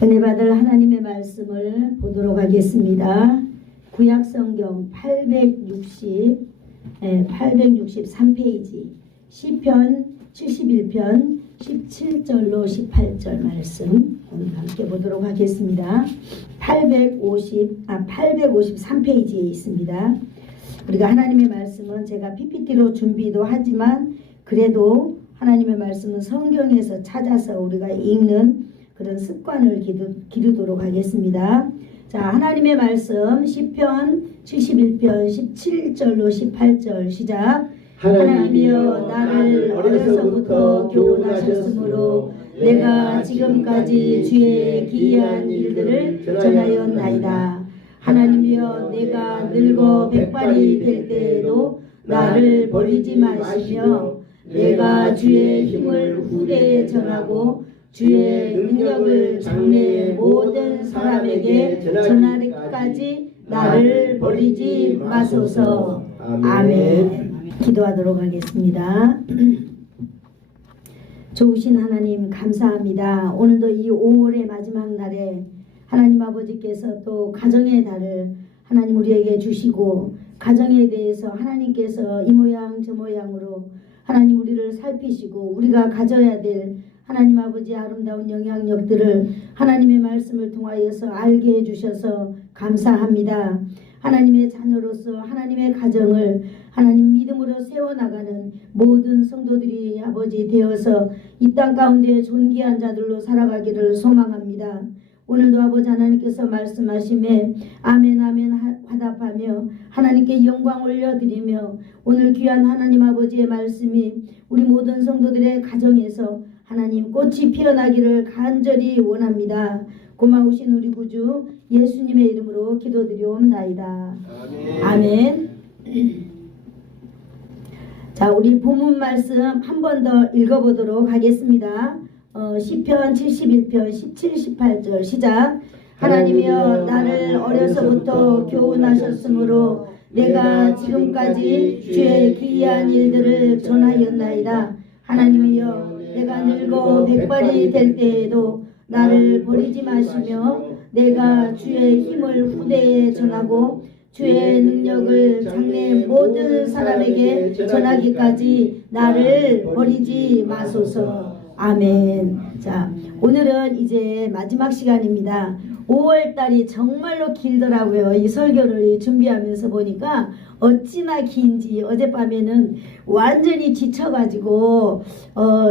은혜 받을 하나님의 말씀을 보도록 하겠습니다. 구약성경 863페이지 시편 71편 17절로 18절 말씀 오늘 함께 보도록 하겠습니다. 853페이지에 있습니다. 우리가 하나님의 말씀은 제가 PPT로 준비도 하지만 그래도 하나님의 말씀은 성경에서 찾아서 우리가 읽는 그런 습관을 기르도록 하겠습니다. 자, 하나님의 말씀 시편 71편 17절로 18절 시작. 하나님이여 나를 어려서부터 교훈하셨으므로 내가 지금까지 주의 기이한 일들을 전하였나이다. 하나님이여 내가 늙어 백발이 될 때에도 나를 버리지 마시며 내가 주의 힘을 후대에 전하고 주의 능력을 장래의 모든 사람에게 전하기까지 나를 버리지 마소서. 아멘. 기도하도록 하겠습니다. 좋으신 하나님 감사합니다. 오늘도 이 5월의 마지막 날에 하나님 아버지께서 또 가정의 달을 하나님 우리에게 주시고 가정에 대해서 하나님께서 이 모양 저 모양으로 하나님 우리를 살피시고 우리가 가져야 될 하나님 아버지 아름다운 영향력들을 하나님의 말씀을 통하여서 알게 해주셔서 감사합니다. 하나님의 자녀로서 하나님의 가정을 하나님 믿음으로 세워나가는 모든 성도들이 아버지 되어서 이 땅 가운데 존귀한 자들로 살아가기를 소망합니다. 오늘도 아버지 하나님께서 말씀하심에 아멘 아멘 화답하며 하나님께 영광 올려드리며 오늘 귀한 하나님 아버지의 말씀이 우리 모든 성도들의 가정에서 하나님 꽃이 피어나기를 간절히 원합니다. 고마우신 우리 구주 예수님의 이름으로 기도드리옵나이다. 아멘. 자, 우리 본문 말씀 한 번 더 읽어보도록 하겠습니다. 시편 71편 17, 18절 시작. 하나님이여 나를 어려서부터 교훈하셨으므로 내가 지금까지 주의 기이한 일들을 전하였나이다. 하나님이여 내가 늙어 백발이 될 때에도 나를 버리지 마시며 내가 주의 힘을 후대에 전하고 주의 능력을 장래 모든 사람에게 전하기까지 나를 버리지 마소서. 아멘. 자, 오늘은 이제 마지막 시간입니다. 5월달이 정말로 길더라고요. 이 설교를 준비하면서 보니까 어찌나 긴지 어젯밤에는 완전히 지쳐가지고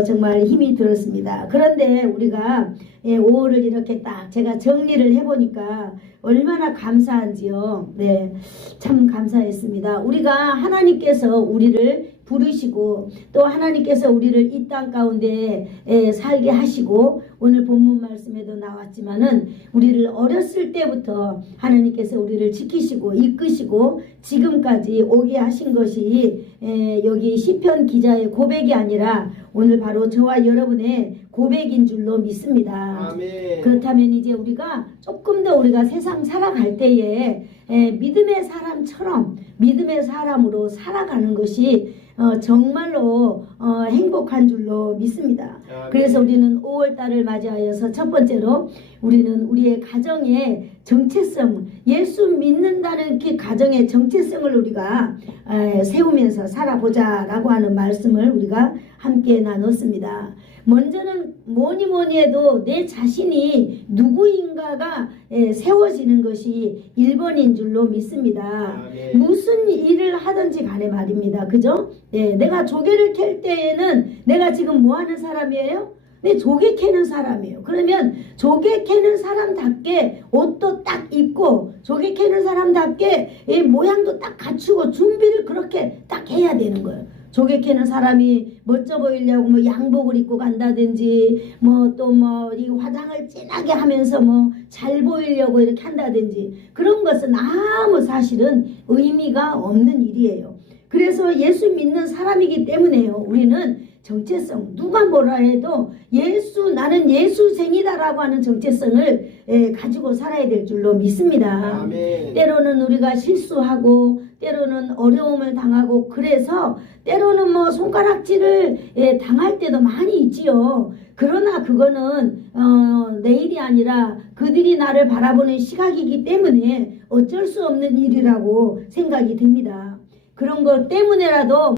정말 힘이 들었습니다. 그런데 우리가 5월을 이렇게 딱 제가 정리를 해보니까 얼마나 감사한지요. 네, 참 감사했습니다. 우리가 하나님께서 우리를 부르시고 또 하나님께서 우리를 이 땅 가운데 살게 하시고 오늘 본문 말씀에도 나왔지만은 우리를 어렸을 때부터 하나님께서 우리를 지키시고 이끄시고 지금까지 오게 하신 것이 여기 시편 기자의 고백이 아니라 오늘 바로 저와 여러분의 고백인 줄로 믿습니다. 아멘. 그렇다면 이제 우리가 조금 더 우리가 세상 살아갈 때에 믿음의 사람처럼 믿음의 사람으로 살아가는 것이 정말로 행복한 줄로 믿습니다. 그래서 우리는 5월달을 맞이하여서 첫 번째로 우리는 우리의 가정의 정체성, 예수 믿는다는 그 가정의 정체성을 우리가 세우면서 살아보자라고 하는 말씀을 우리가 함께 나눴습니다. 먼저는 뭐니 해도 내 자신이 누구인가가 세워지는 것이 1번인 줄로 믿습니다. 무슨 일을 하든지 간에 말입니다. 그죠? 내가 조개를 캘 때에는 내가 지금 뭐 하는 사람이에요? 네, 조개 캐는 사람이에요. 그러면 조개 캐는 사람답게 옷도 딱 입고 조개 캐는 사람답게 모양도 딱 갖추고 준비를 그렇게 딱 해야 되는 거예요. 조개 캐는 사람이 멋져 보이려고 뭐 양복을 입고 간다든지 뭐 또 뭐 이 화장을 진하게 하면서 뭐 잘 보이려고 이렇게 한다든지 그런 것은 아무 사실은 의미가 없는 일이에요. 그래서 예수 믿는 사람이기 때문에요. 우리는 정체성, 누가 뭐라 해도 나는 예수생이다라고 하는 정체성을 가지고 살아야 될 줄로 믿습니다. 아멘. 때로는 우리가 실수하고 때로는 어려움을 당하고 그래서 때로는 뭐 손가락질을 당할 때도 많이 있지요. 그러나 그거는 내일이 아니라 그들이 나를 바라보는 시각이기 때문에 어쩔 수 없는 일이라고 생각이 듭니다. 그런 것 때문에라도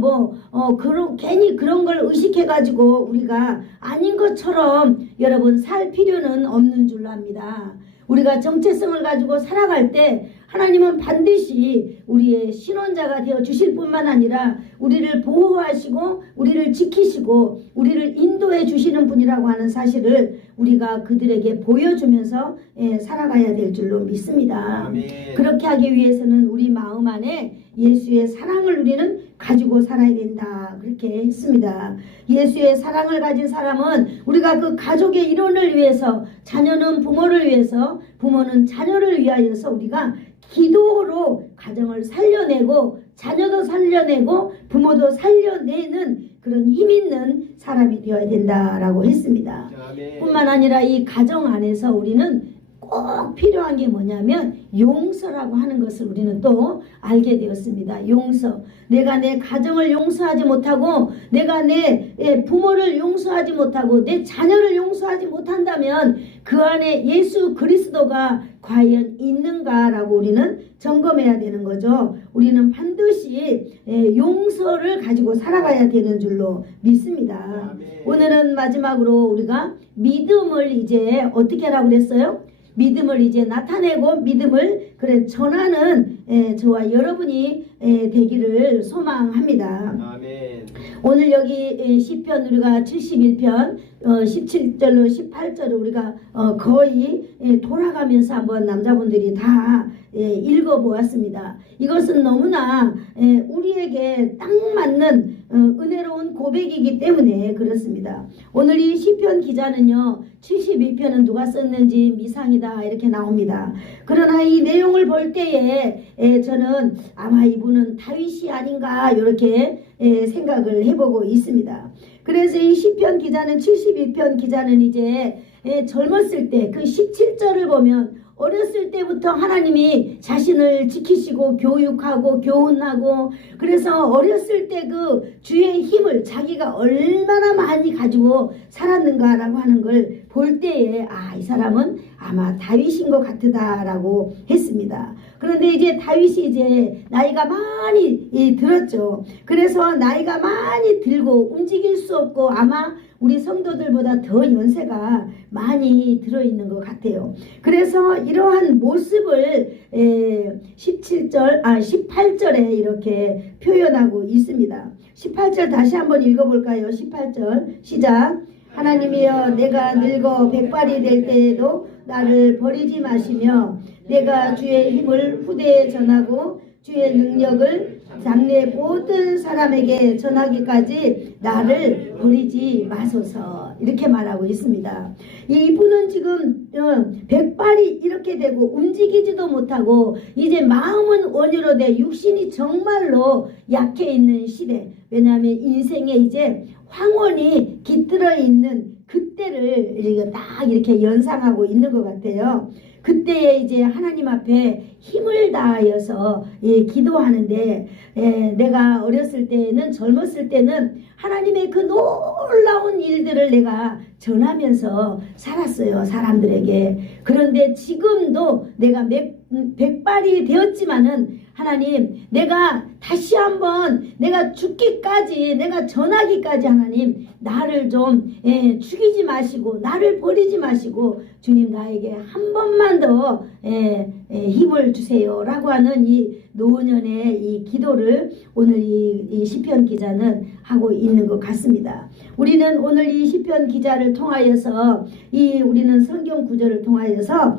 괜히 그런 걸 의식해가지고 우리가 아닌 것처럼 여러분 살 필요는 없는 줄로 압니다. 우리가 정체성을 가지고 살아갈 때 하나님은 반드시 우리의 신원자가 되어 주실 뿐만 아니라 우리를 보호하시고 우리를 지키시고 우리를 인도해 주시는 분이라고 하는 사실을 우리가 그들에게 보여주면서 살아가야 될 줄로 믿습니다. 아멘. 그렇게 하기 위해서는 우리 마음 안에 예수의 사랑을 우리는 가지고 살아야 된다. 그렇게 했습니다. 예수의 사랑을 가진 사람은 우리가 그 가족의 일원을 위해서, 자녀는 부모를 위해서, 부모는 자녀를 위하여서 우리가 기도로 가정을 살려내고 자녀도 살려내고 부모도 살려내는 그런 힘 있는 사람이 되어야 된다라고 했습니다. 뿐만 아니라 이 가정 안에서 우리는 꼭 필요한 게 뭐냐면 용서라고 하는 것을 우리는 또 알게 되었습니다. 용서. 내가 내 가정을 용서하지 못하고 내가 내 부모를 용서하지 못하고 내 자녀를 용서하지 못한다면 그 안에 예수 그리스도가 과연 있는가라고 우리는 점검해야 되는 거죠. 우리는 반드시 용서를 가지고 살아가야 되는 줄로 믿습니다. 오늘은 마지막으로 우리가 믿음을 이제 어떻게 하라고 그랬어요? 믿음을 이제 나타내고 믿음을 전하는 저와 여러분이 되기를 소망합니다. 아멘. 오늘 여기 시편 우리가 71편 17절로 18절을 우리가 거의 돌아가면서 한번 남자분들이 다 읽어보았습니다. 이것은 너무나 우리에게 딱 맞는 은혜로운 고백이기 때문에 그렇습니다. 오늘 이 시편 기자는요 72편은 누가 썼는지 미상이다 이렇게 나옵니다. 그러나 이 내용을 볼 때에 저는 아마 이분은 다윗이 아닌가 이렇게 생각을 해보고 있습니다. 그래서 이 시편 기자는 72편 기자는 이제 젊었을 때 그 17절을 보면 어렸을 때부터 하나님이 자신을 지키시고 교육하고 교훈하고 그래서 어렸을 때 그 주의 힘을 자기가 얼마나 많이 가지고 살았는가라고 하는 걸 볼 때에 이 사람은 아마 다윗인 것 같다라고 했습니다. 그런데 이제 다윗이 이제 나이가 많이 들었죠. 그래서 나이가 많이 들고 움직일 수 없고 아마 우리 성도들보다 더 연세가 많이 들어있는 것 같아요. 그래서 이러한 모습을 18절에 이렇게 표현하고 있습니다. 18절 다시 한번 읽어볼까요? 18절 시작. 하나님이여 내가 늙어 백발이 될 때에도 나를 버리지 마시며 내가 주의 힘을 후대에 전하고 주의 능력을 장래 모든 사람에게 전하기까지 나를 버리지 마소서 이렇게 말하고 있습니다. 이분은 지금 백발이 이렇게 되고 움직이지도 못하고 이제 마음은 원유로 돼 육신이 정말로 약해 있는 시대. 왜냐하면 인생에 이제 황혼이 깃들어 있는 그때를 딱 이렇게 연상하고 있는 것 같아요. 그때에 이제 하나님 앞에 힘을 다하여서 기도하는데 내가 어렸을 때는 젊었을 때는 하나님의 그 놀라운 일들을 내가 전하면서 살았어요. 사람들에게. 그런데 지금도 내가 백발이 되었지만은 하나님 내가 다시 한번 내가 죽기까지 내가 전하기까지 하나님 나를 좀 죽이지 마시고 나를 버리지 마시고 주님 나에게 한 번만 더 힘을 주세요 라고 하는 이 노년의 이 기도를 오늘 이 시편 기자는 하고 있는 것 같습니다. 우리는 오늘 이 시편 기자를 통하여서 우리는 성경 구절을 통하여서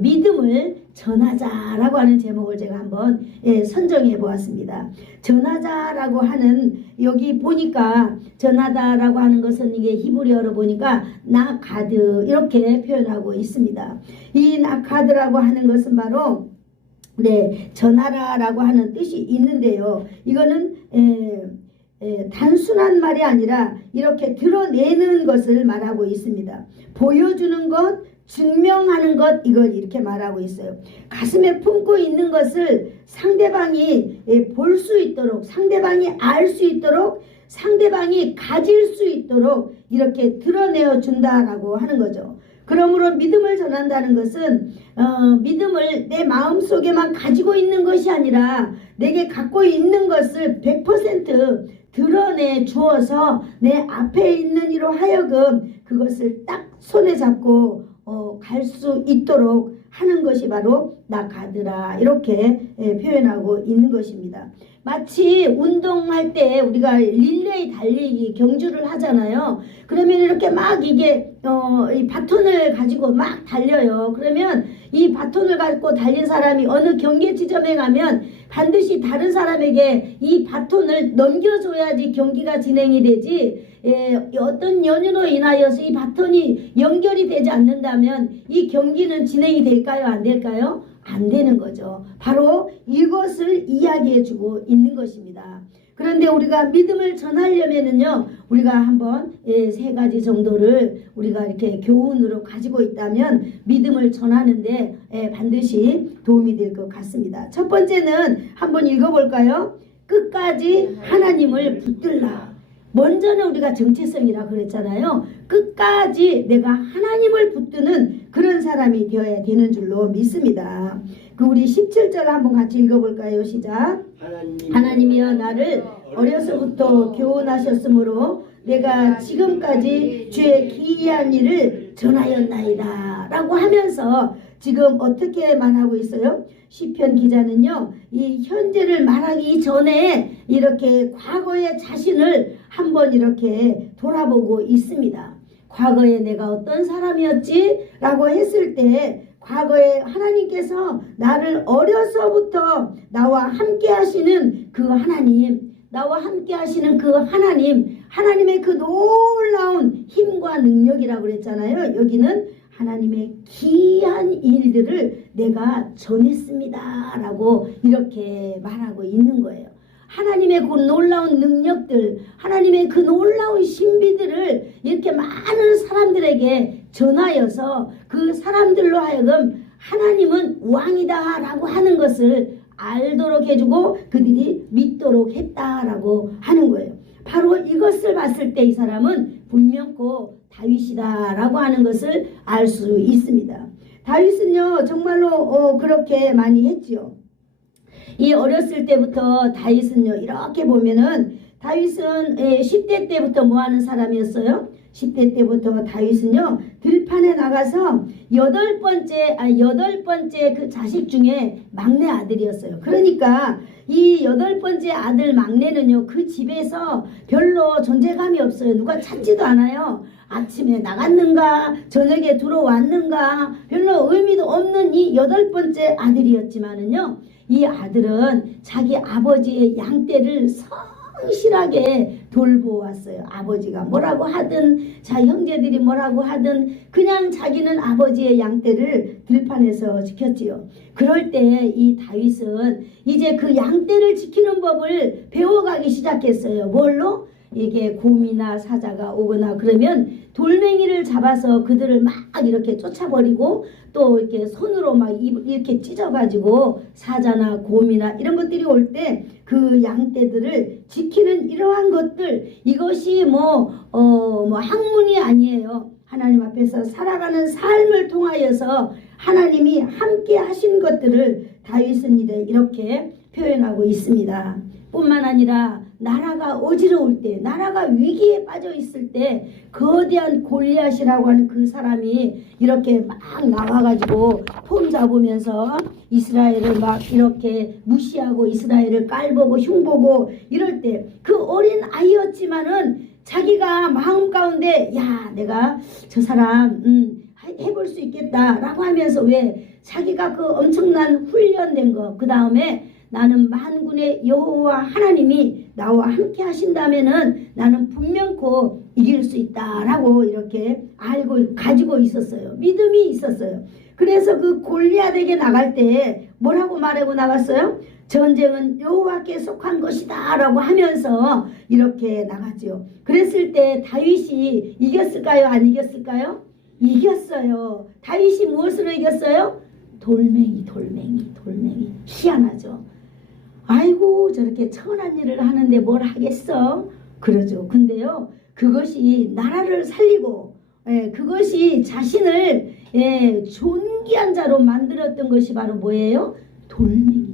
믿음을 전하자라고 하는 제목을 제가 한번 선정해 보았습니다. 전하자라고 하는 여기 보니까 전하다라고 하는 것은 이게 히브리어로 보니까 나가드 이렇게 표현하고 있습니다. 이 나가드라고 하는 것은 바로 전하라라고 하는 뜻이 있는데요. 이거는 단순한 말이 아니라 이렇게 드러내는 것을 말하고 있습니다. 보여주는 것, 증명하는 것 이걸 이렇게 말하고 있어요. 가슴에 품고 있는 것을 상대방이 볼 수 있도록 상대방이 알 수 있도록 상대방이 가질 수 있도록 이렇게 드러내어 준다라고 하는 거죠. 그러므로 믿음을 전한다는 것은 믿음을 내 마음속에만 가지고 있는 것이 아니라 내게 갖고 있는 것을 100% 드러내 주어서 내 앞에 있는 이로 하여금 그것을 딱 손에 잡고 갈 수 있도록 하는 것이 바로 나가드라 이렇게 표현하고 있는 것입니다. 마치 운동할 때 우리가 릴레이 달리기 경주를 하잖아요. 그러면 이렇게 막 이게 이 바톤을 가지고 막 달려요. 그러면 이 바톤을 갖고 달린 사람이 어느 경계 지점에 가면 반드시 다른 사람에게 이 바톤을 넘겨줘야지 경기가 진행이 되지, 어떤 연유로 인하여서 이 바톤이 연결이 되지 않는다면 이 경기는 진행이 될까요? 안 될까요? 안 되는 거죠. 바로 이것을 이야기해주고 있는 것입니다. 그런데 우리가 믿음을 전하려면은요, 우리가 한번 3가지 정도를 우리가 이렇게 교훈으로 가지고 있다면 믿음을 전하는데 반드시 도움이 될 것 같습니다. 첫 번째는 한번 읽어볼까요? 끝까지 하나님을 붙들라. 먼저는 우리가 정체성이라 그랬잖아요. 끝까지 내가 하나님을 붙드는 그런 사람이 되어야 되는 줄로 믿습니다. 그 우리 17절 한번 같이 읽어볼까요? 시작. 하나님이여 나를 어려서부터 교훈하셨으므로 내가 지금까지 주의 기이한 일을 전하였나이다 라고 하면서 지금 어떻게 말하고 있어요? 시편 기자는요, 이 현재를 말하기 전에 이렇게 과거의 자신을 한번 이렇게 돌아보고 있습니다. 과거에 내가 어떤 사람이었지? 라고 했을 때 과거에 하나님께서 나를 어려서부터 나와 함께 하시는 그 하나님, 나와 함께 하시는 그 하나님, 하나님의 그 놀라운 힘과 능력이라고 그랬잖아요. 여기는 하나님의 기이한 일들을 내가 전했습니다 라고 이렇게 말하고 있는 거예요. 하나님의 그 놀라운 능력들, 하나님의 그 놀라운 신비들을 이렇게 많은 사람들에게 전하여서 그 사람들로 하여금 하나님은 왕이다 라고 하는 것을 알도록 해주고 그들이 믿도록 했다라고 하는 거예요. 바로 이것을 봤을 때 이 사람은 분명코 다윗이다 라고 하는 것을 알 수 있습니다. 다윗은요 정말로 그렇게 많이 했지요. 이 어렸을 때부터 다윗은요 이렇게 보면은 다윗은 10대 때부터 뭐 하는 사람이었어요? 10대 때부터 다윗은요 들판에 나가서 8번째 그 자식 중에 막내 아들이었어요. 그러니까 이 8번째 아들 막내는요 그 집에서 별로 존재감이 없어요. 누가 찾지도 않아요. 아침에 나갔는가 저녁에 들어왔는가 별로 의미도 없는 이 8번째 아들이었지만은요 이 아들은 자기 아버지의 양떼를 성실하게 돌보았어요. 아버지가 뭐라고 하든 자 형제들이 뭐라고 하든 그냥 자기는 아버지의 양떼를 들판에서 지켰지요. 그럴 때 이 다윗은 이제 그 양떼를 지키는 법을 배워가기 시작했어요. 뭘로? 이게 곰이나 사자가 오거나 그러면 돌멩이를 잡아서 그들을 막 이렇게 쫓아버리고 또 이렇게 손으로 막 이렇게 찢어가지고 사자나 곰이나 이런 것들이 올 때 그 양떼들을 지키는 이러한 것들, 이것이 뭐 학문이 아니에요. 하나님 앞에서 살아가는 삶을 통하여서 하나님이 함께 하신 것들을 다윗은 이렇게 표현하고 있습니다. 뿐만 아니라 나라가 어지러울 때, 나라가 위기에 빠져 있을 때 거대한 골리앗이라고 하는 그 사람이 이렇게 막 나와가지고 폼 잡으면서 이스라엘을 막 이렇게 무시하고 이스라엘을 깔보고 흉보고 이럴 때 그 어린 아이였지만은 자기가 마음 가운데 야 내가 저 사람 해볼 수 있겠다라고 하면서 왜 자기가 그 엄청난 훈련된 거 그 다음에 나는 만군의 여호와 하나님이 나와 함께 하신다면은 나는 분명코 이길 수 있다라고 이렇게 알고 가지고 있었어요. 믿음이 있었어요. 그래서 그 골리앗에게 나갈 때 뭐라고 말하고 나갔어요? 전쟁은 여호와께 속한 것이다 라고 하면서 이렇게 나갔죠. 그랬을 때 다윗이 이겼을까요? 안 이겼을까요? 이겼어요. 다윗이 무엇으로 이겼어요? 돌멩이. 희한하죠. 아이고 저렇게 천한 일을 하는데 뭘 하겠어? 그러죠. 근데요, 그것이 나라를 살리고, 그것이 자신을 존귀한 자로 만들었던 것이 바로 뭐예요? 돌멩이.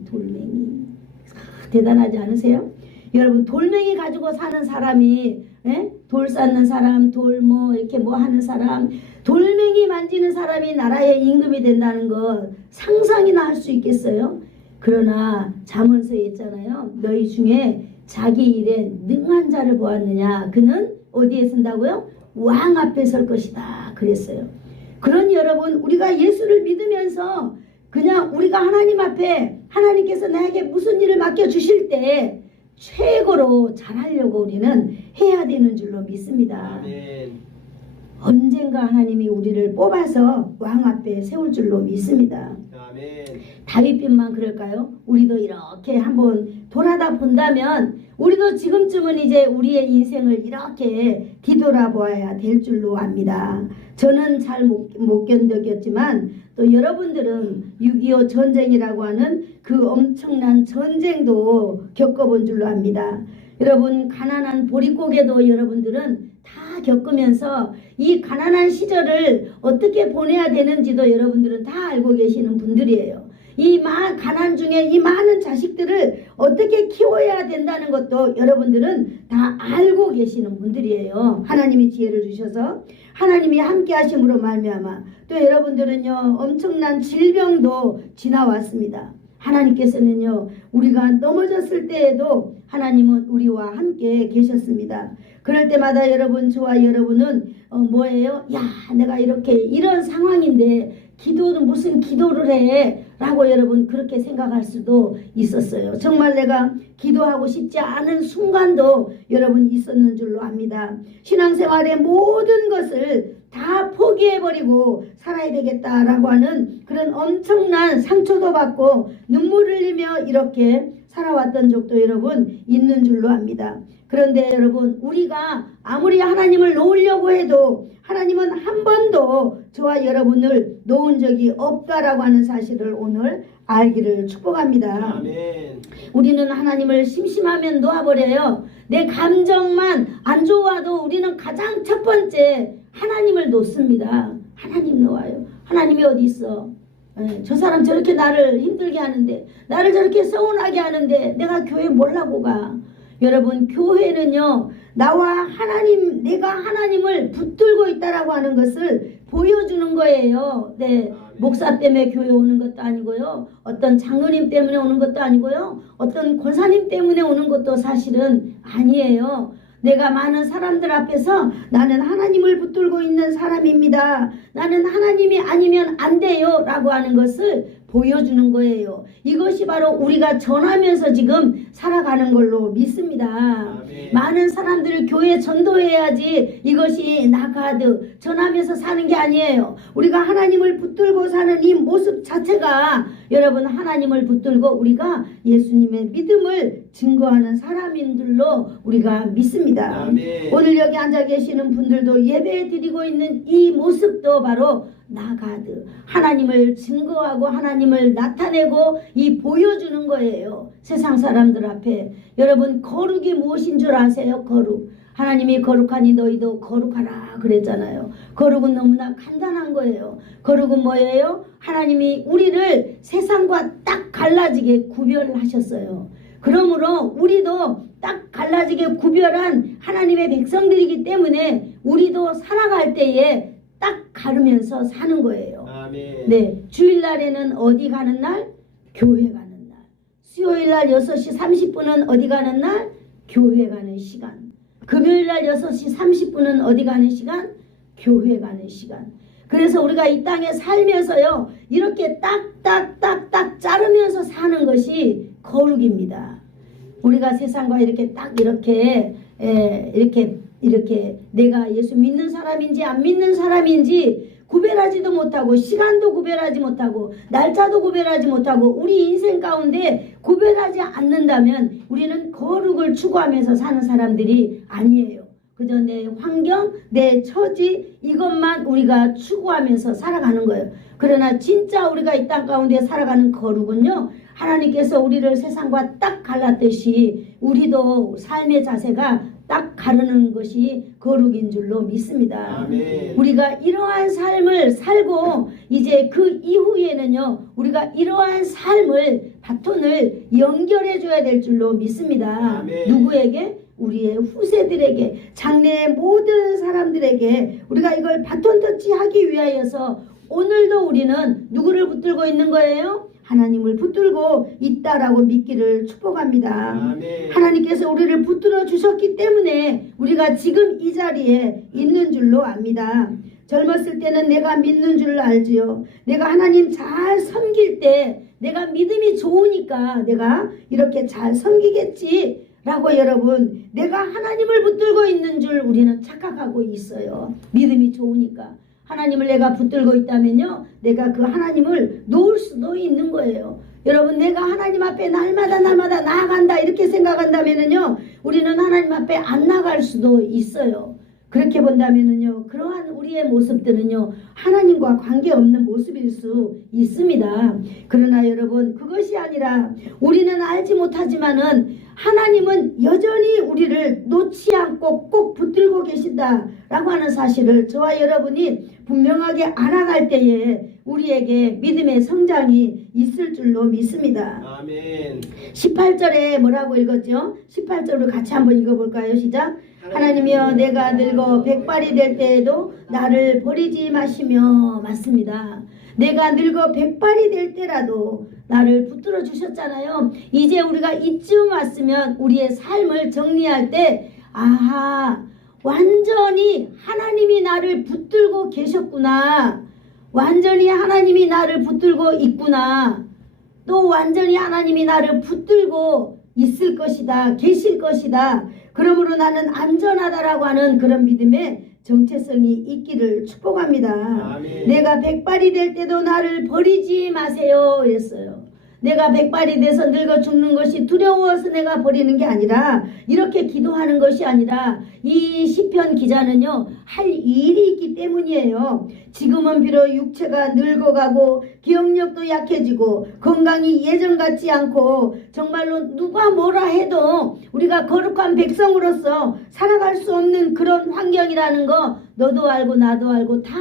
대단하지 않으세요? 여러분, 돌멩이 가지고 사는 사람이, 돌 쌓는 사람, 돌 이렇게 하는 사람, 돌멩이 만지는 사람이 나라의 임금이 된다는 것 상상이나 할 수 있겠어요? 그러나 잠언서에 있잖아요. 너희 중에 자기 일에 능한 자를 보았느냐? 그는 어디에 쓴다고요? 왕 앞에 설 것이다. 그랬어요. 그러니 여러분, 우리가 예수를 믿으면서 그냥 우리가 하나님 앞에 하나님께서 나에게 무슨 일을 맡겨주실 때 최고로 잘하려고 우리는 해야 되는 줄로 믿습니다. 아멘. 언젠가 하나님이 우리를 뽑아서 왕 앞에 세울 줄로 믿습니다. 아멘. 다윗빛만 그럴까요? 우리도 이렇게 한번 돌아다 본다면 우리도 지금쯤은 이제 우리의 인생을 이렇게 뒤돌아보아야 될 줄로 압니다. 저는 잘 못 견뎠지만 또 여러분들은 6.25 전쟁이라고 하는 그 엄청난 전쟁도 겪어본 줄로 압니다. 여러분, 가난한 보릿고개도 여러분들은 다 겪으면서 이 가난한 시절을 어떻게 보내야 되는지도 여러분들은 다 알고 계시는 분들이에요. 이 가난 중에 이 많은 자식들을 어떻게 키워야 된다는 것도 여러분들은 다 알고 계시는 분들이에요. 하나님이 지혜를 주셔서 하나님이 함께 하심으로 말미암아 또 여러분들은요, 엄청난 질병도 지나왔습니다. 하나님께서는요, 우리가 넘어졌을 때에도 하나님은 우리와 함께 계셨습니다. 그럴 때마다 여러분, 저와 여러분은 뭐예요? 야, 내가 이런 상황인데 기도는 무슨 기도를 해? 라고 여러분 그렇게 생각할 수도 있었어요. 정말 내가 기도하고 싶지 않은 순간도 여러분 있었는 줄로 압니다. 신앙생활의 모든 것을 다 포기해버리고 살아야 되겠다라고 하는 그런 엄청난 상처도 받고 눈물을 흘리며 이렇게 살아왔던 적도 여러분 있는 줄로 압니다. 그런데 여러분, 우리가 아무리 하나님을 놓으려고 해도 하나님은 한 번도 저와 여러분을 놓은 적이 없다라고 하는 사실을 오늘 알기를 축복합니다. 아멘. 우리는 하나님을 심심하면 놓아버려요. 내 감정만 안 좋아도 우리는 가장 첫 번째 하나님을 놓습니다. 하나님 놓아요. 하나님이 어디 있어? 저 사람 저렇게 나를 힘들게 하는데, 나를 저렇게 서운하게 하는데 내가 교회 몰라고 가? 여러분, 교회는요, 나와 하나님, 내가 하나님을 붙들고 있다라고 하는 것을 보여주는 거예요. 네, 목사 때문에 교회 오는 것도 아니고요, 어떤 장로님 때문에 오는 것도 아니고요, 어떤 권사님 때문에 오는 것도 사실은 아니에요. 내가 많은 사람들 앞에서 나는 하나님을 붙들고 있는 사람입니다. 나는 하나님이 아니면 안 돼요. 라고 하는 것을 보여주는 거예요. 이것이 바로 우리가 전하면서 지금 살아가는 걸로 믿습니다. 아멘. 많은 사람들을 교회에 전도해야지 이것이 나가드 전하면서 사는 게 아니에요. 우리가 하나님을 붙들고 사는 이 모습 자체가 여러분, 하나님을 붙들고 우리가 예수님의 믿음을 증거하는 사람인들로 우리가 믿습니다. 아멘. 오늘 여기 앉아 계시는 분들도 예배 드리고 있는 이 모습도 바로 나가드, 하나님을 증거하고 하나님을 나타내고 이 보여주는 거예요. 세상 사람들 앞에. 여러분, 거룩이 무엇인 줄 아세요? 거룩. 하나님이 거룩하니 너희도 거룩하라 그랬잖아요. 거룩은 너무나 간단한 거예요. 거룩은 뭐예요? 하나님이 우리를 세상과 딱 갈라지게 구별하셨어요. 그러므로 우리도 딱 갈라지게 구별한 하나님의 백성들이기 때문에 우리도 살아갈 때에 딱 가르면서 사는 거예요. 아멘. 네, 주일날에는 어디 가는 날? 교회 가는 날. 수요일날 6시 30분은 어디 가는 날? 교회 가는 시간. 금요일날 6시 30분은 어디 가는 시간? 교회 가는 시간. 그래서 우리가 이 땅에 살면서요, 이렇게 딱딱딱딱 자르면서 사는 것이 거룩입니다. 우리가 세상과 이렇게 딱 이렇게 내가 예수 믿는 사람인지 안 믿는 사람인지 구별하지도 못하고, 시간도 구별하지 못하고, 날짜도 구별하지 못하고, 우리 인생 가운데 구별하지 않는다면 우리는 거룩을 추구하면서 사는 사람들이 아니에요. 그저 내 환경, 내 처지, 이것만 우리가 추구하면서 살아가는 거예요. 그러나 진짜 우리가 이 땅 가운데 살아가는 거룩은요, 하나님께서 우리를 세상과 딱 갈랐듯이 우리도 삶의 자세가 딱 딱 가르는 것이 거룩인 줄로 믿습니다. 아멘. 우리가 이러한 삶을 살고 이제 그 이후에는요, 우리가 이러한 삶을 바톤을 연결해 줘야 될 줄로 믿습니다. 아멘. 누구에게? 우리의 후세들에게, 장래의 모든 사람들에게 우리가 이걸 바톤 터치하기 위하여서 오늘도 우리는 누구를 붙들고 있는 거예요? 하나님을 붙들고 있다라고 믿기를 축복합니다. 아멘. 하나님께서 우리를 붙들어 주셨기 때문에 우리가 지금 이 자리에 있는 줄로 압니다. 젊었을 때는 내가 믿는 줄 알지요. 내가 하나님 잘 섬길 때 내가 믿음이 좋으니까 내가 이렇게 잘 섬기겠지 라고 여러분, 내가 하나님을 붙들고 있는 줄 우리는 착각하고 있어요. 믿음이 좋으니까. 하나님을 내가 붙들고 있다면요, 내가 그 하나님을 놓을 수도 있는 거예요. 여러분, 내가 하나님 앞에 날마다 나아간다 이렇게 생각한다면요, 우리는 하나님 앞에 안 나갈 수도 있어요. 그렇게 본다면요, 그러한 우리의 모습들은요, 하나님과 관계없는 모습일 수 있습니다. 그러나 여러분, 그것이 아니라 우리는 알지 못하지만은 하나님은 여전히 우리를 놓지 않고 꼭 붙들고 계신다라고 하는 사실을 저와 여러분이 분명하게 알아갈 때에 우리에게 믿음의 성장이 있을 줄로 믿습니다. 아멘. 18절에 뭐라고 읽었죠? 18절을 같이 한번 읽어볼까요? 시작. 하나님이여, 내가 늙어 백발이 될 때에도 나를 버리지 마시며. 맞습니다. 내가 늙어 백발이 될 때라도 나를 붙들어 주셨잖아요. 이제 우리가 이쯤 왔으면 우리의 삶을 정리할 때, 아하, 완전히 하나님이 나를 붙들고 계셨구나. 완전히 하나님이 나를 붙들고 있구나. 또 완전히 하나님이 나를 붙들고 있을 것이다. 계실 것이다. 그러므로 나는 안전하다라고 하는 그런 믿음의 정체성이 있기를 축복합니다. 아멘. 내가 백발이 될 때도 나를 버리지 마세요. 이랬어요. 내가 백발이 돼서 늙어 죽는 것이 두려워서 내가 버리는 게 아니라, 이렇게 기도하는 것이 아니라, 이 시편 기자는요, 할 일이 있기 때문이에요. 지금은 비록 육체가 늙어가고 기억력도 약해지고 건강이 예전 같지 않고 정말로 누가 뭐라 해도 우리가 거룩한 백성으로서 살아갈 수 없는 그런 환경이라는 거 너도 알고 나도 알고 다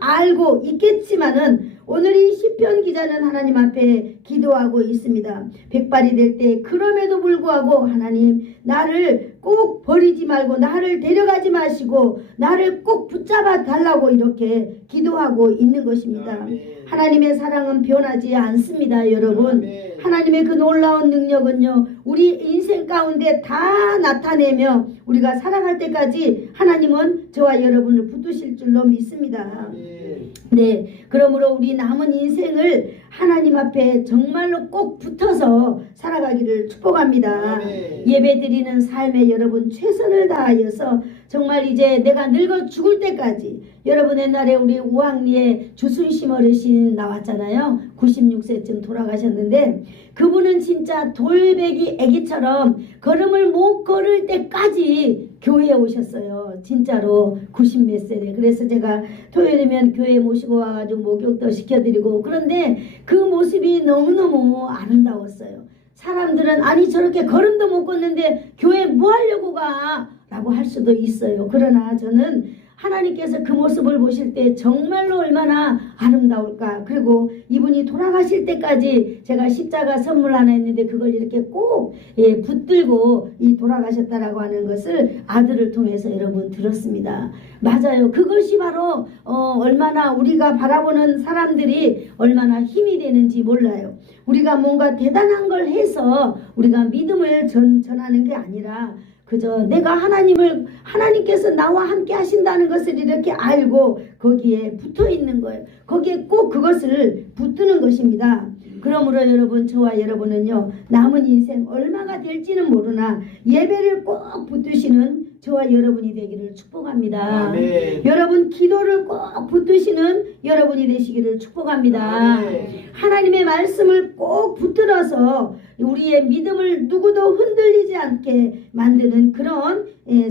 알고 있겠지만은, 오늘 이 시편 기자는 하나님 앞에 기도하고 있습니다. 백발이 될 때 그럼에도 불구하고 하나님, 나를 꼭 버리지 말고 나를 데려가지 마시고 나를 꼭 붙잡아 달라고 이렇게 기도하고 있는 것입니다. 아멘. 하나님의 사랑은 변하지 않습니다. 여러분, 아멘. 하나님의 그 놀라운 능력은요, 우리 인생 가운데 다 나타내며 우리가 살아갈 때까지 하나님은 저와 여러분을 붙드실 줄로 믿습니다. 아멘. 네, 그러므로 우리 남은 인생을 하나님 앞에 정말로 꼭 붙어서 살아가기를 축복합니다. 아멘. 예배드리는 삶에 여러분 최선을 다하여서 정말 이제 내가 늙어 죽을 때까지, 여러분 옛날에 우리 우왕리에 주순심 어르신 나왔잖아요. 96세쯤 돌아가셨는데, 그분은 진짜 돌베기 애기처럼 걸음을 못 걸을 때까지 교회에 오셨어요. 진짜로 90몇 세래. 그래서 제가 토요일이면 교회에 모시고 와가지고 목욕도 시켜드리고, 그런데 그 모습이 너무너무 아름다웠어요. 사람들은 아니 저렇게 걸음도 못 걷는데 교회 뭐 하려고 가? 라고 할 수도 있어요. 그러나 저는 하나님께서 그 모습을 보실 때 정말로 얼마나 아름다울까. 그리고 이분이 돌아가실 때까지 제가 십자가 선물 하나 했는데 그걸 이렇게 꼭 붙들고 돌아가셨다라고 하는 것을 아들을 통해서 여러분 들었습니다. 맞아요. 그것이 바로 얼마나 우리가 바라보는 사람들이 얼마나 힘이 되는지 몰라요. 우리가 뭔가 대단한 걸 해서 우리가 믿음을 전하는 게 아니라, 그저 내가 하나님께서 나와 함께 하신다는 것을 이렇게 알고 거기에 붙어 있는 거예요. 거기에 꼭 그것을 붙드는 것입니다. 그러므로 여러분, 저와 여러분은요, 남은 인생 얼마가 될지는 모르나 예배를 꼭 붙드시는 저와 여러분이 되기를 축복합니다. 아멘. 여러분 기도를 꼭 붙드시는 여러분이 되시기를 축복합니다. 아멘. 하나님의 말씀을 꼭 붙들어서 우리의 믿음을 누구도 흔들리지 않게 만드는 그런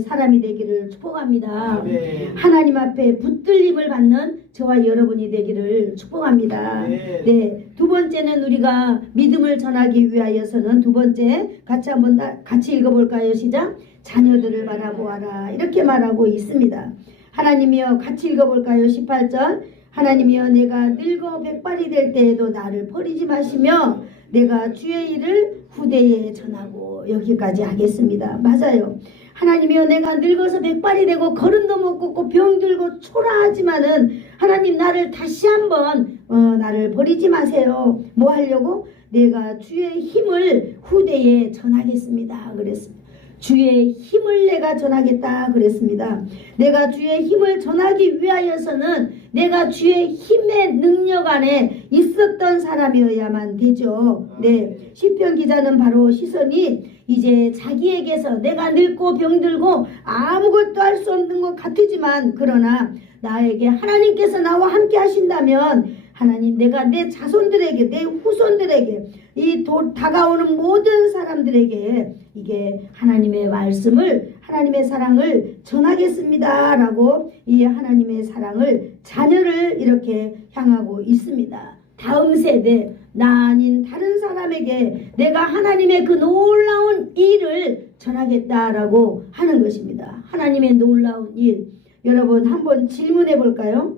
사람이 되기를 축복합니다. 아멘. 하나님 앞에 붙들림을 받는 저와 여러분이 되기를 축복합니다. 아멘. 네, 두 번째는 우리가 믿음을 전하기 위하여서는, 두 번째 같이 한번 같이 읽어볼까요? 시작. 자녀들을 바라보아라. 이렇게 말하고 있습니다. 하나님이여 같이 읽어볼까요? 18절 하나님이여 내가 늙어 백발이 될 때에도 나를 버리지 마시며 내가 주의 일을 후대에 전하고 여기까지 하겠습니다. 맞아요. 하나님이여 내가 늙어서 백발이 되고 걸음도 못 걷고 병들고 초라하지만은 하나님 나를 다시 한번 나를 버리지 마세요. 뭐 하려고? 내가 주의 힘을 후대에 전하겠습니다. 그랬습니다. 주의 힘을 내가 전하겠다 그랬습니다. 내가 주의 힘을 전하기 위하여서는 내가 주의 힘의 능력 안에 있었던 사람이어야만 되죠. 네, 시편 기자는 바로 시선이 이제 자기에게서 내가 늙고 병들고 아무것도 할 수 없는 것 같지만 그러나 나에게 하나님께서 나와 함께 하신다면 하나님 내가 내 자손들에게 내 후손들에게 이 다가오는 모든 사람들에게 이게 하나님의 말씀을 하나님의 사랑을 전하겠습니다 라고 이 하나님의 사랑을 자녀를 이렇게 향하고 있습니다. 다음 세대 나 아닌 다른 사람에게 내가 하나님의 그 놀라운 일을 전하겠다라고 하는 것입니다. 하나님의 놀라운 일. 여러분 한번 질문해 볼까요?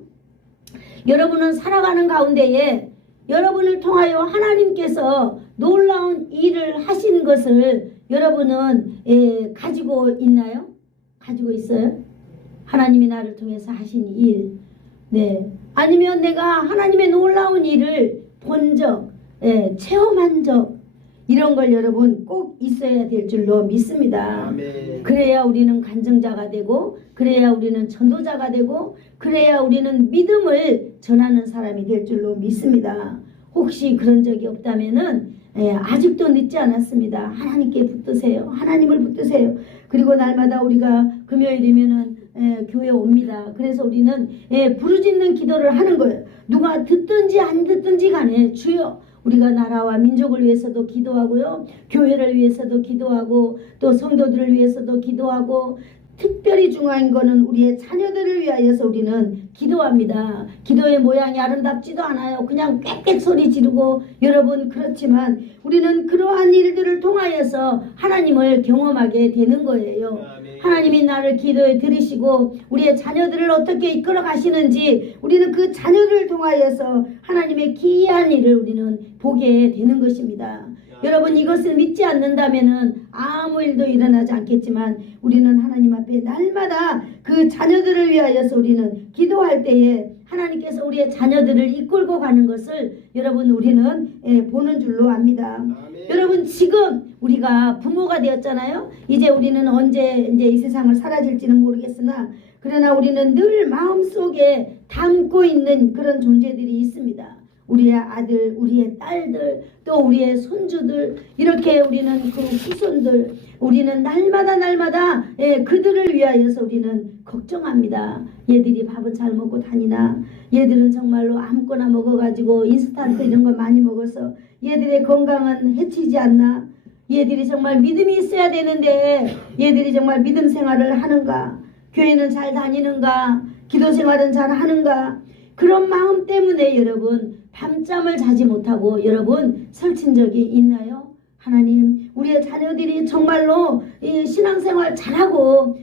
여러분은 살아가는 가운데에 여러분을 통하여 하나님께서 놀라운 일을 하신 것을 여러분은 가지고 있나요? 가지고 있어요? 하나님이 나를 통해서 하신 일. 네. 아니면 내가 하나님의 놀라운 일을 본 적, 체험한 적 이런 걸 여러분 꼭 있어야 될 줄로 믿습니다. 아멘. 그래야 우리는 간증자가 되고 그래야 우리는 전도자가 되고 그래야 우리는 믿음을 전하는 사람이 될 줄로 믿습니다. 혹시 그런 적이 없다면은 아직도 늦지 않았습니다. 하나님께 붙드세요. 하나님을 붙드세요. 그리고 날마다 우리가 금요일이면은 교회 옵니다. 그래서 우리는 부르짖는 기도를 하는 거예요. 누가 듣든지 안 듣든지 간에 주여 우리가 나라와 민족을 위해서도 기도하고요. 교회를 위해서도 기도하고 또 성도들을 위해서도 기도하고 특별히 중요한 거는 우리의 자녀들을 위하여서 우리는 기도합니다. 기도의 모양이 아름답지도 않아요. 그냥 꽥꽥 소리 지르고 여러분 그렇지만 우리는 그러한 일들을 통하여서 하나님을 경험하게 되는 거예요. 하나님이 나를 기도에 들으시고 우리의 자녀들을 어떻게 이끌어 가시는지 우리는 그 자녀를 통하여서 하나님의 기이한 일을 우리는 보게 되는 것입니다. 여러분 이것을 믿지 않는다면은 아무 일도 일어나지 않겠지만 우리는 하나님 앞에 날마다 그 자녀들을 위하여서 우리는 기도할 때에 하나님께서 우리의 자녀들을 이끌고 가는 것을 여러분 우리는 보는 줄로 압니다. 아멘. 여러분 지금 우리가 부모가 되었잖아요. 이제 우리는 언제 이제 이 세상을 사라질지는 모르겠으나 그러나 우리는 늘 마음속에 담고 있는 그런 존재들이 있습니다. 우리의 아들, 우리의 딸들, 또 우리의 손주들 이렇게 우리는 그 후손들 우리는 날마다 그들을 위하여서 우리는 걱정합니다. 얘들이 밥은 잘 먹고 다니나 얘들은 정말로 아무거나 먹어가지고 인스턴트 이런 거 많이 먹어서 얘들의 건강은 해치지 않나 얘들이 정말 믿음이 있어야 되는데 얘들이 정말 믿음 생활을 하는가 교회는 잘 다니는가 기도 생활은 잘 하는가 그런 마음 때문에 여러분 밤잠을 자지 못하고 여러분 설친 적이 있나요? 하나님 우리의 자녀들이 정말로 이 신앙생활 잘하고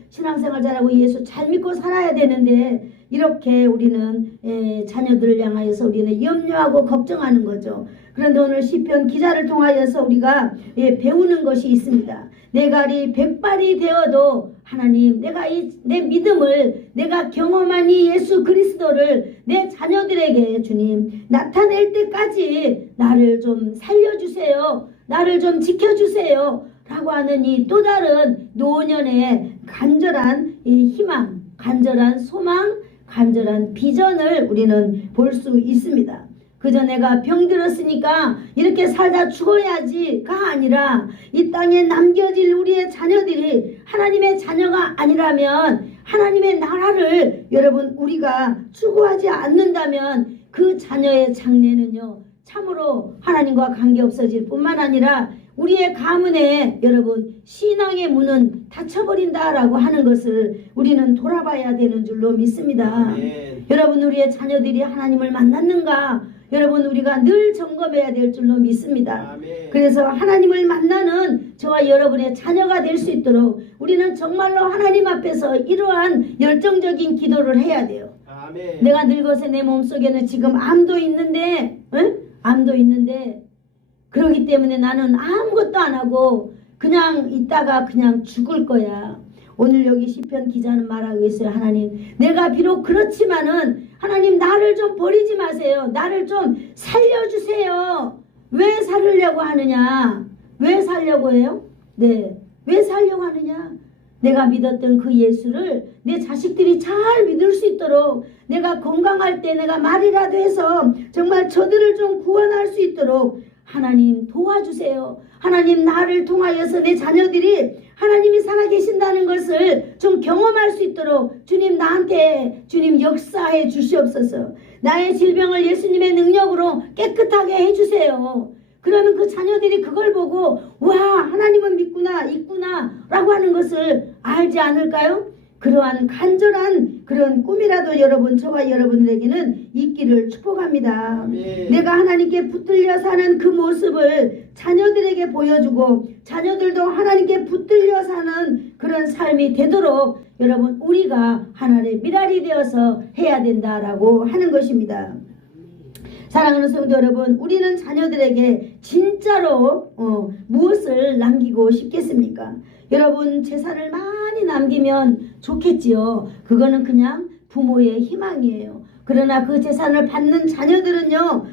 예수 잘 믿고 살아야 되는데 이렇게 우리는 자녀들을 향하여서 우리는 염려하고 걱정하는 거죠. 그런데 오늘 시편 기자를 통하여서 우리가 배우는 것이 있습니다. 내가 이 백발이 되어도 하나님 내가 내 믿음을 내가 경험한 이 예수 그리스도를 내 자녀들에게 주님 나타낼 때까지 나를 좀 살려주세요. 나를 좀 지켜주세요. 라고 하는 이 또 다른 노년의 간절한 이 희망, 간절한 소망, 간절한 비전을 우리는 볼 수 있습니다. 그저 내가 병들었으니까 이렇게 살다 죽어야지가 아니라 이 땅에 남겨질 우리의 자녀들이 하나님의 자녀가 아니라면 하나님의 나라를 여러분 우리가 추구하지 않는다면 그 자녀의 장래는요 참으로 하나님과 관계 없어질 뿐만 아니라 우리의 가문에 여러분 신앙의 문은 닫혀버린다라고 하는 것을 우리는 돌아봐야 되는 줄로 믿습니다. 네. 여러분 우리의 자녀들이 하나님을 만났는가 여러분 우리가 늘 점검해야 될 줄로 믿습니다. 아멘. 그래서 하나님을 만나는 저와 여러분의 자녀가 될 수 있도록 우리는 정말로 하나님 앞에서 이러한 열정적인 기도를 해야 돼요. 아멘. 내가 늙어서 내 몸속에는 지금 암도 있는데, 응? 암도 있는데, 그러기 때문에 나는 아무것도 안 하고 그냥 있다가 그냥 죽을 거야. 오늘 여기 시편 기자는 말하고 있어요. 하나님, 내가 비록 그렇지만은 하나님 나를 좀 버리지 마세요. 나를 좀 살려주세요. 왜 살으려고 하느냐? 왜 살려고 해요? 네, 왜 살려고 하느냐? 내가 믿었던 그 예수를 내 자식들이 잘 믿을 수 있도록, 내가 건강할 때 내가 말이라도 해서 정말 저들을 좀 구원할 수 있도록 하나님 도와주세요. 하나님 나를 통하여서 내 자녀들이 하나님이 살아계신다는 것을 좀 경험할 수 있도록 주님 나한테 주님 역사해 주시옵소서. 나의 질병을 예수님의 능력으로 깨끗하게 해주세요. 그러면 그 자녀들이 그걸 보고 와 하나님은 믿구나 있구나 라고 하는 것을 알지 않을까요? 그러한 간절한 그런 꿈이라도 여러분 저와 여러분들에게는 있기를 축복합니다. 아멘. 내가 하나님께 붙들려 사는 그 모습을 자녀들에게 보여주고 자녀들도 하나님께 붙들려 사는 그런 삶이 되도록 여러분 우리가 하나님의 미랄이 되어서 해야 된다라고 하는 것입니다. 사랑하는 성도 여러분, 우리는 자녀들에게 진짜로 무엇을 남기고 싶겠습니까? 여러분 재산을 많이 남기면 좋겠지요. 그거는 그냥 부모의 희망이에요. 그러나 그 재산을 받는 자녀들은요,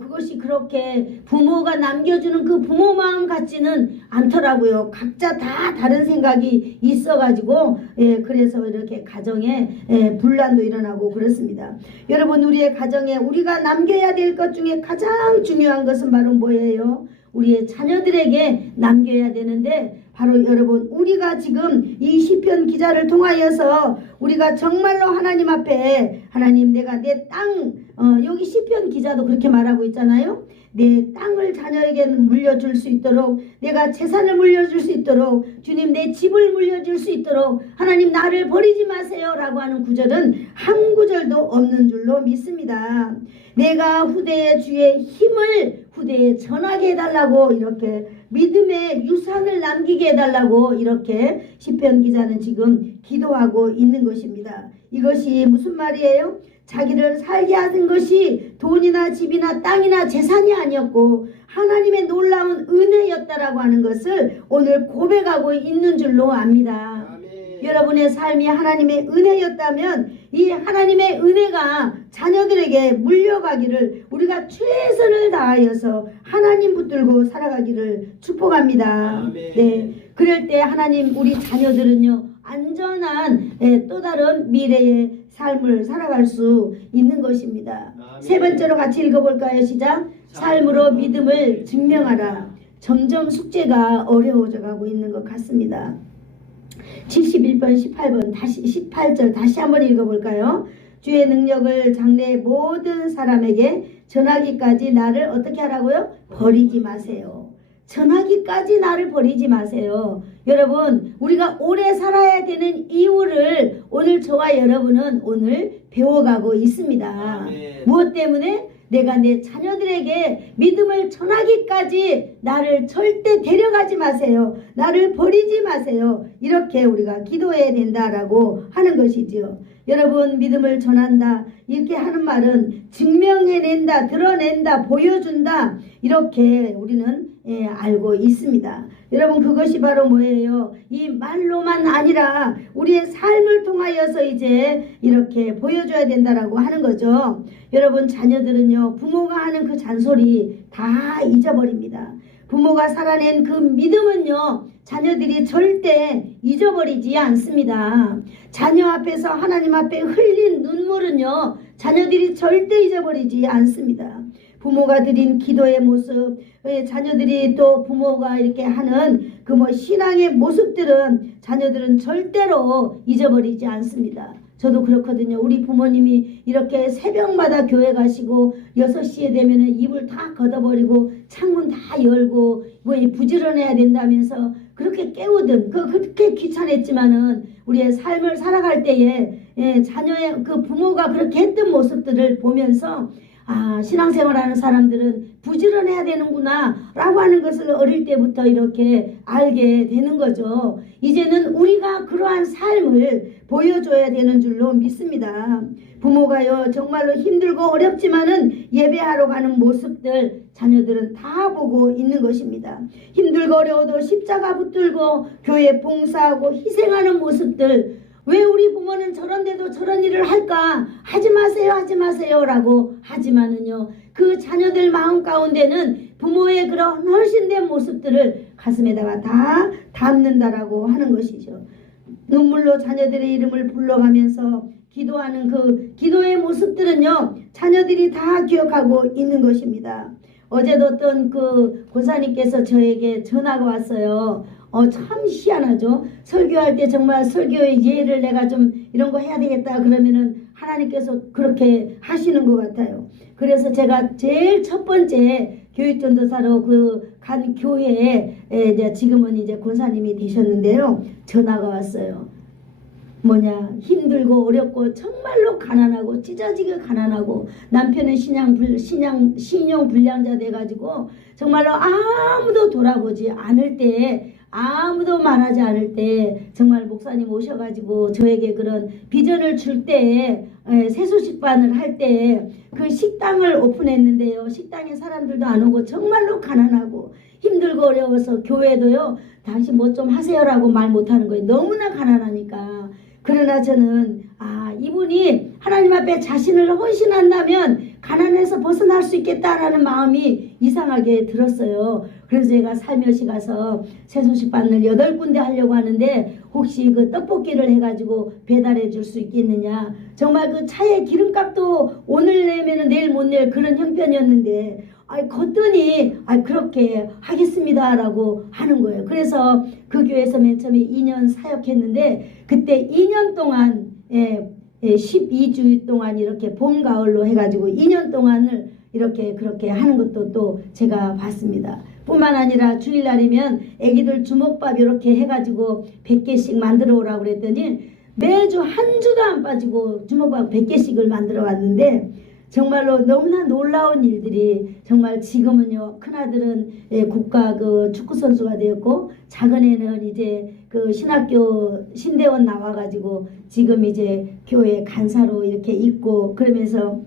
그것이 그렇게 부모가 남겨주는 그 부모 마음 같지는 않더라고요. 각자 다 다른 생각이 있어가지고, 그래서 이렇게 가정에 분란도 일어나고 그렇습니다. 여러분, 우리의 가정에 우리가 남겨야 될 것 중에 가장 중요한 것은 바로 뭐예요? 우리의 자녀들에게 남겨야 되는데, 바로 여러분 우리가 지금 이 시편 기자를 통하여서 우리가 정말로 하나님 앞에 하나님 내가 내 땅 여기 시편 기자도 그렇게 말하고 있잖아요. 내 땅을 자녀에게 물려줄 수 있도록 내가 재산을 물려줄 수 있도록 주님 내 집을 물려줄 수 있도록 하나님 나를 버리지 마세요 라고 하는 구절은 한 구절도 없는 줄로 믿습니다. 내가 후대에 주의 힘을 후대에 전하게 해달라고 이렇게 믿음의 유산을 남기게 해달라고 이렇게 시편 기자는 지금 기도하고 있는 것입니다. 이것이 무슨 말이에요? 자기를 살게 하신 것이 돈이나 집이나 땅이나 재산이 아니었고 하나님의 놀라운 은혜였다라고 하는 것을 오늘 고백하고 있는 줄로 압니다. 아멘. 여러분의 삶이 하나님의 은혜였다면 이 하나님의 은혜가 자녀들에게 물려가기를 우리가 최선을 다하여서 하나님 붙들고 살아가기를 축복합니다. 아멘. 네, 그럴 때 하나님 우리 자녀들은요 안전한 또 다른 미래의 삶을 살아갈 수 있는 것입니다. 아멘. 세 번째로 같이 읽어볼까요? 시작. 삶으로 믿음을 증명하라. 점점 숙제가 어려워져 가고 있는 것 같습니다. 71번 18번 다시 18절 다시 한번 읽어볼까요? 주의 능력을 장래 모든 사람에게 전하기까지 나를 어떻게 하라고요? 버리지 마세요. 전하기까지 나를 버리지 마세요. 여러분 우리가 오래 살아야 되는 이유를 오늘 저와 여러분은 오늘 배워가고 있습니다. 아멘. 무엇 때문에? 내가 내 자녀들에게 믿음을 전하기까지 나를 절대 데려가지 마세요. 나를 버리지 마세요. 이렇게 우리가 기도해야 된다라고 하는 것이지요. 여러분 믿음을 전한다 이렇게 하는 말은 증명해낸다, 드러낸다, 보여준다 이렇게 우리는 알고 있습니다. 여러분 그것이 바로 뭐예요? 이 말로만 아니라 우리의 삶을 통하여서 이제 이렇게 보여줘야 된다라고 하는 거죠. 여러분 자녀들은요 부모가 하는 그 잔소리 다 잊어버립니다. 부모가 살아낸 그 믿음은요 자녀들이 절대 잊어버리지 않습니다. 자녀 앞에서 하나님 앞에 흘린 눈물은요 자녀들이 절대 잊어버리지 않습니다. 부모가 드린 기도의 모습, 자녀들이 또 부모가 이렇게 하는 그 신앙의 모습들은 자녀들은 절대로 잊어버리지 않습니다. 저도 그렇거든요. 우리 부모님이 이렇게 새벽마다 교회 가시고 6시에 되면은 이불 다 걷어버리고 창문 다 열고 부지런해야 된다면서 그렇게 깨우든 그렇게 귀찮았지만은 우리의 삶을 살아갈 때에 자녀의 그 부모가 그렇게 했던 모습들을 보면서 신앙생활하는 사람들은 부지런해야 되는구나 라고 하는 것을 어릴 때부터 이렇게 알게 되는 거죠. 이제는 우리가 그러한 삶을 보여줘야 되는 줄로 믿습니다. 부모가요 정말로 힘들고 어렵지만은 예배하러 가는 모습들 자녀들은 다 보고 있는 것입니다. 힘들고 어려워도 십자가 붙들고 교회 봉사하고 희생하는 모습들, 왜 우리 부모는 저런데도 저런 일을 할까? 하지 마세요, 하지 마세요 라고 하지만은요, 그 자녀들 마음 가운데는 부모의 그런 헌신된 모습들을 가슴에다가 다 담는다라고 하는 것이죠. 눈물로 자녀들의 이름을 불러가면서 기도하는 그 기도의 모습들은요, 자녀들이 다 기억하고 있는 것입니다. 어제도 어떤 그 권사님께서 저에게 전화가 왔어요. 참 희한하죠. 설교할 때 정말 설교의 예를 내가 좀 이런 거 해야 되겠다 그러면은 하나님께서 그렇게 하시는 것 같아요. 그래서 제가 제일 첫 번째 교육전도사로 그 간 교회에 이제 지금은 이제 권사님이 되셨는데요. 전화가 왔어요. 힘들고 어렵고 정말로 가난하고 찢어지게 가난하고 남편은 신용 불량자 돼가지고 정말로 아무도 돌아보지 않을 때, 아무도 말하지 않을 때 정말 목사님 오셔가지고 저에게 그런 비전을 줄 때, 세소식반을 할 때 그 식당을 오픈했는데요. 식당에 사람들도 안 오고 정말로 가난하고 힘들고 어려워서 교회도요, 당신 뭐 좀 하세요라고 말 못하는 거예요. 너무나 가난하니까. 그러나 저는 이분이 하나님 앞에 자신을 헌신한다면 가난에서 벗어날 수 있겠다라는 마음이 이상하게 들었어요. 그래서 제가 살며시 가서 세소식반을 8군데 하려고 하는데 혹시 그 떡볶이를 해가지고 배달해 줄 수 있겠느냐. 정말 그 차에 기름값도 오늘 내면은 내일 못 낼 그런 형편이었는데 걷더니 그렇게 하겠습니다라고 하는 거예요. 그래서 그 교회에서 맨 처음에 2년 사역했는데 그때 2년 동안 12주 동안 이렇게 봄 가을로 해가지고 2년 동안을 이렇게 그렇게 하는 것도 또 제가 봤습니다. 뿐만 아니라 주일날이면 애기들 주먹밥 이렇게 해가지고 100개씩 만들어 오라고 그랬더니 매주 한 주도 안 빠지고 주먹밥 100개씩을 만들어 왔는데 정말로 너무나 놀라운 일들이 정말 지금은요, 큰아들은 국가 그 축구 선수가 되었고 작은애는 이제 그 신학교 신대원 나와가지고 지금 이제 교회 간사로 이렇게 있고 그러면서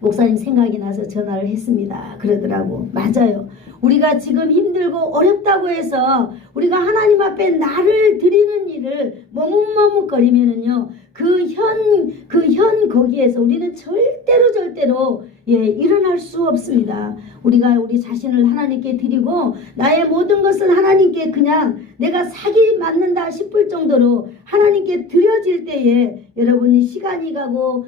목사님 생각이 나서 전화를 했습니다. 그러더라고. 맞아요. 우리가 지금 힘들고 어렵다고 해서 우리가 하나님 앞에 나를 드리는 일을 머뭇머뭇거리면은요, 그 현 거기에서 우리는 절대로 일어날 수 없습니다. 우리가 우리 자신을 하나님께 드리고 나의 모든 것을 하나님께 그냥 내가 사기 맞는다 싶을 정도로 하나님께 드려질 때에 여러분이 시간이 가고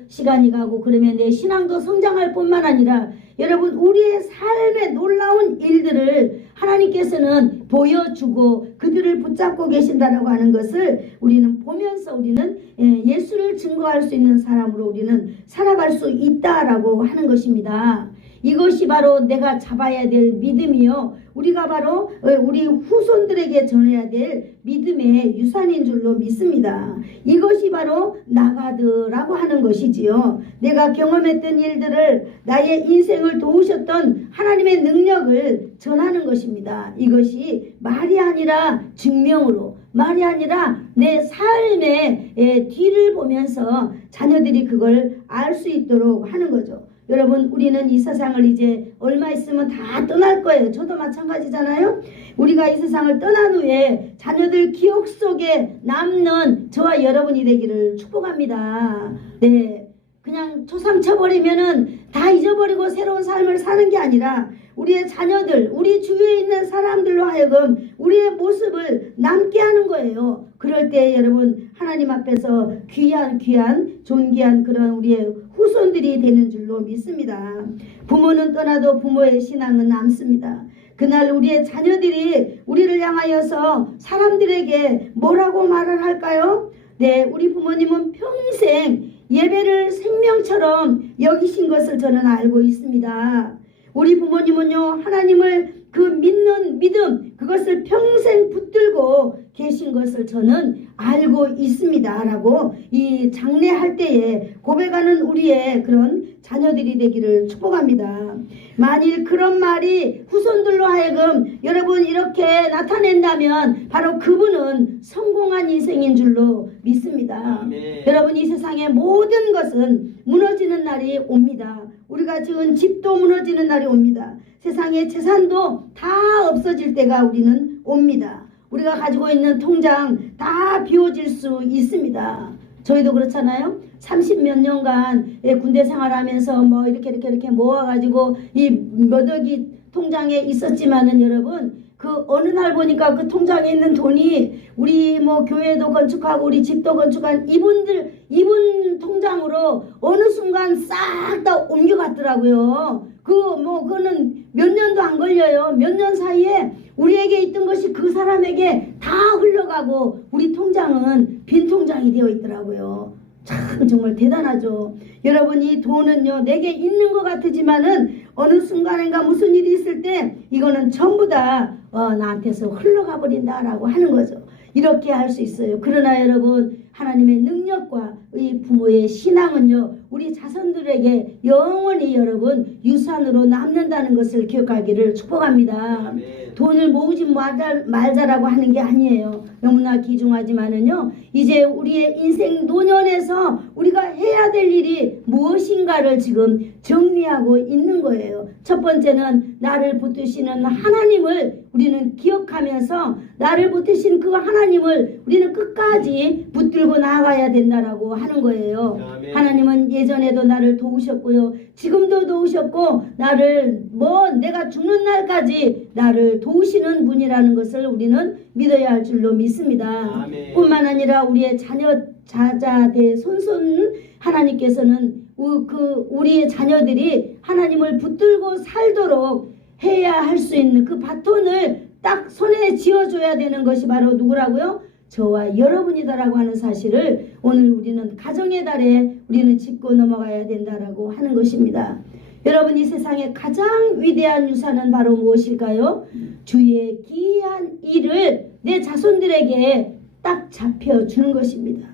그러면 내 신앙도 성장할 뿐만 아니라 여러분 우리의 삶의 놀라운 일들을 하나님께서는 보여주고 그들을 붙잡고 계신다라고 하는 것을 우리는 보면서 우리는 예수를 증거할 수 있는 사람으로 우리는 살아갈 수 있다라고 하는 것입니다. 이것이 바로 내가 잡아야 될 믿음이요, 우리가 바로 우리 후손들에게 전해야 될 믿음의 유산인 줄로 믿습니다. 이것이 바로 나가드라고 하는 것이지요. 내가 경험했던 일들을, 나의 인생을 도우셨던 하나님의 능력을 전하는 것입니다. 이것이 말이 아니라 증명으로, 말이 아니라 내 삶의 뒤를 보면서 자녀들이 그걸 알 수 있도록 하는 거죠. 여러분, 우리는 이 세상을 이제 얼마 있으면 다 떠날 거예요. 저도 마찬가지잖아요. 우리가 이 세상을 떠난 후에 자녀들 기억 속에 남는 저와 여러분이 되기를 축복합니다. 네, 그냥 초상쳐버리면은 다 잊어버리고 새로운 삶을 사는 게 아니라 우리의 자녀들, 우리 주위에 있는 사람들로 하여금 우리의 모습을 남게 하는 거예요. 그럴 때 여러분 하나님 앞에서 귀한 존귀한 그런 우리의 후손들이 되는 줄로 믿습니다. 부모는 떠나도 부모의 신앙은 남습니다. 그날 우리의 자녀들이 우리를 향하여서 사람들에게 뭐라고 말을 할까요? 네, 우리 부모님은 평생 예배를 생명처럼 여기신 것을 저는 알고 있습니다. 우리 부모님은요, 하나님을 그 믿는 믿음, 그것을 평생 붙들고 계신 것을 저는 알고 있습니다 라고 이 장례할 때에 고백하는 우리의 그런 자녀들이 되기를 축복합니다. 만일 그런 말이 후손들로 하여금 여러분 이렇게 나타낸다면 바로 그분은 성공한 인생인 줄로 믿습니다. 아멘. 여러분 이 세상의 모든 것은 무너지는 날이 옵니다. 우리가 지은 집도 무너지는 날이 옵니다. 세상의 재산도 다 없어질 때가 우리는 옵니다. 우리가 가지고 있는 통장 다 비워질 수 있습니다. 저희도 그렇잖아요. 30몇 년간 군대 생활하면서 뭐 이렇게 모아가지고 이 몇 억이 통장에 있었지만은 여러분 그 어느 날 보니까 그 통장에 있는 돈이 우리 뭐 교회도 건축하고 우리 집도 건축한 이분 통장으로 어느 순간 싹 다 옮겨갔더라고요. 그거는 몇 년도 안 걸려요. 몇 년 사이에 우리에게 있던 것이 그 사람에게 다 흘러가고 우리 통장은 빈 통장이 되어 있더라고요. 참 정말 대단하죠. 여러분 이 돈은요 내게 있는 것 같지만은 어느 순간인가 무슨 일이 있을 때 이거는 전부 다 나한테서 흘러가 버린다라고 하는 거죠. 이렇게 할 수 있어요. 그러나 여러분 하나님의 능력과 이 부모의 신앙은요 우리 자손들에게 영원히 여러분 유산으로 남는다는 것을 기억하기를 축복합니다. 아멘. 돈을 모으지 말자라고 하는 게 아니에요. 너무나 귀중하지만은요 이제 우리의 인생 노년에서 우리가 해야 될 일이 무엇인가를 지금 정리하고 있는 거예요. 첫 번째는 나를 붙드시는 하나님을 우리는 기억하면서 나를 붙드신 그 하나님을 우리는 끝까지 붙들고 나아가야 된다라고 하는 거예요. 아멘. 하나님은 예전에도 나를 도우셨고요. 지금도 도우셨고 나를 내가 죽는 날까지 나를 도우시는 분이라는 것을 우리는 믿어야 할 줄로 믿습니다. 아멘. 뿐만 아니라 우리의 자자대 손손 하나님께서는 우리의 자녀들이 하나님을 붙들고 살도록 해야 할 수 있는 그 바톤을 딱 손에 쥐어줘야 되는 것이 바로 누구라고요? 저와 여러분이다라고 하는 사실을 오늘 우리는 가정의 달에 우리는 짚고 넘어가야 된다라고 하는 것입니다. 여러분 이 세상의 가장 위대한 유산은 바로 무엇일까요? 주의 기이한 일을 내 자손들에게 딱 잡혀주는 것입니다.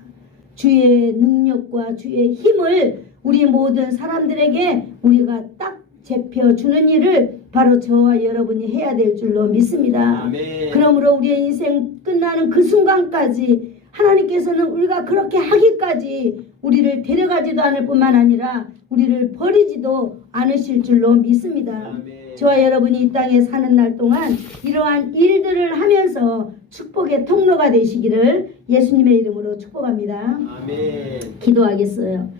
주의 능력과 주의 힘을 우리 모든 사람들에게 우리가 딱 잡혀주는 일을 바로 저와 여러분이 해야 될 줄로 믿습니다. 아멘. 그러므로 우리의 인생 끝나는 그 순간까지 하나님께서는 우리가 그렇게 하기까지 우리를 데려가지도 않을 뿐만 아니라 우리를 버리지도 않으실 줄로 믿습니다. 아멘. 저와 여러분이 이 땅에 사는 날 동안 이러한 일들을 하면서 축복의 통로가 되시기를 예수님의 이름으로 축복합니다. 아멘. 기도하겠어요.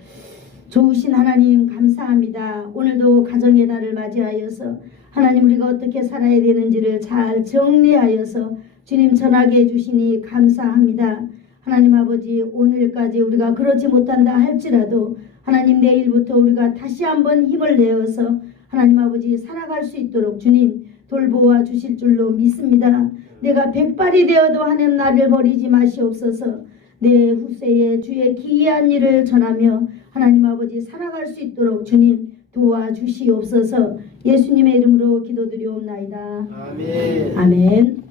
좋으신 하나님 감사합니다. 오늘도 가정의 달을 맞이하여서 하나님 우리가 어떻게 살아야 되는지를 잘 정리하여서 주님 전하게 해주시니 감사합니다. 하나님 아버지 오늘까지 우리가 그렇지 못한다 할지라도 하나님 내일부터 우리가 다시 한번 힘을 내어서 하나님 아버지 살아갈 수 있도록 주님 돌보아 주실 줄로 믿습니다. 내가 백발이 되어도 하나님 나를 버리지 마시옵소서. 내 후세에 주의 기이한 일을 전하며 하나님 아버지 살아갈 수 있도록 주님 도와주시옵소서. 예수님의 이름으로 기도드리옵나이다. 아멘. 아멘.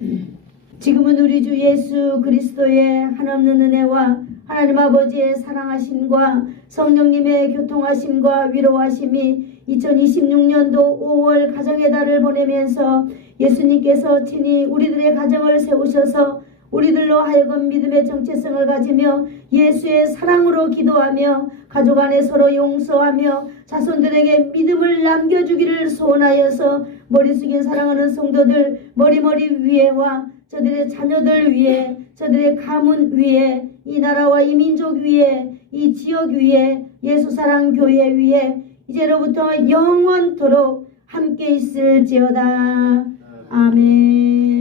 지금은 우리 주 예수 그리스도의 한없는 은혜와 하나님 아버지의 사랑하심과 성령님의 교통하심과 위로하심이 2026년도 5월 가정의 달을 보내면서 예수님께서 친히 우리들의 가정을 세우셔서 우리들로 하여금 믿음의 정체성을 가지며 예수의 사랑으로 기도하며 가족 안에 서로 용서하며 자손들에게 믿음을 남겨주기를 소원하여서 머리 숙인 사랑하는 성도들 머리 위에와 저들의 자녀들 위에 저들의 가문 위에 이 나라와 이 민족 위에 이 지역 위에 예수사랑교회 위에 이제로부터 영원토록 함께 있을지어다. 아멘.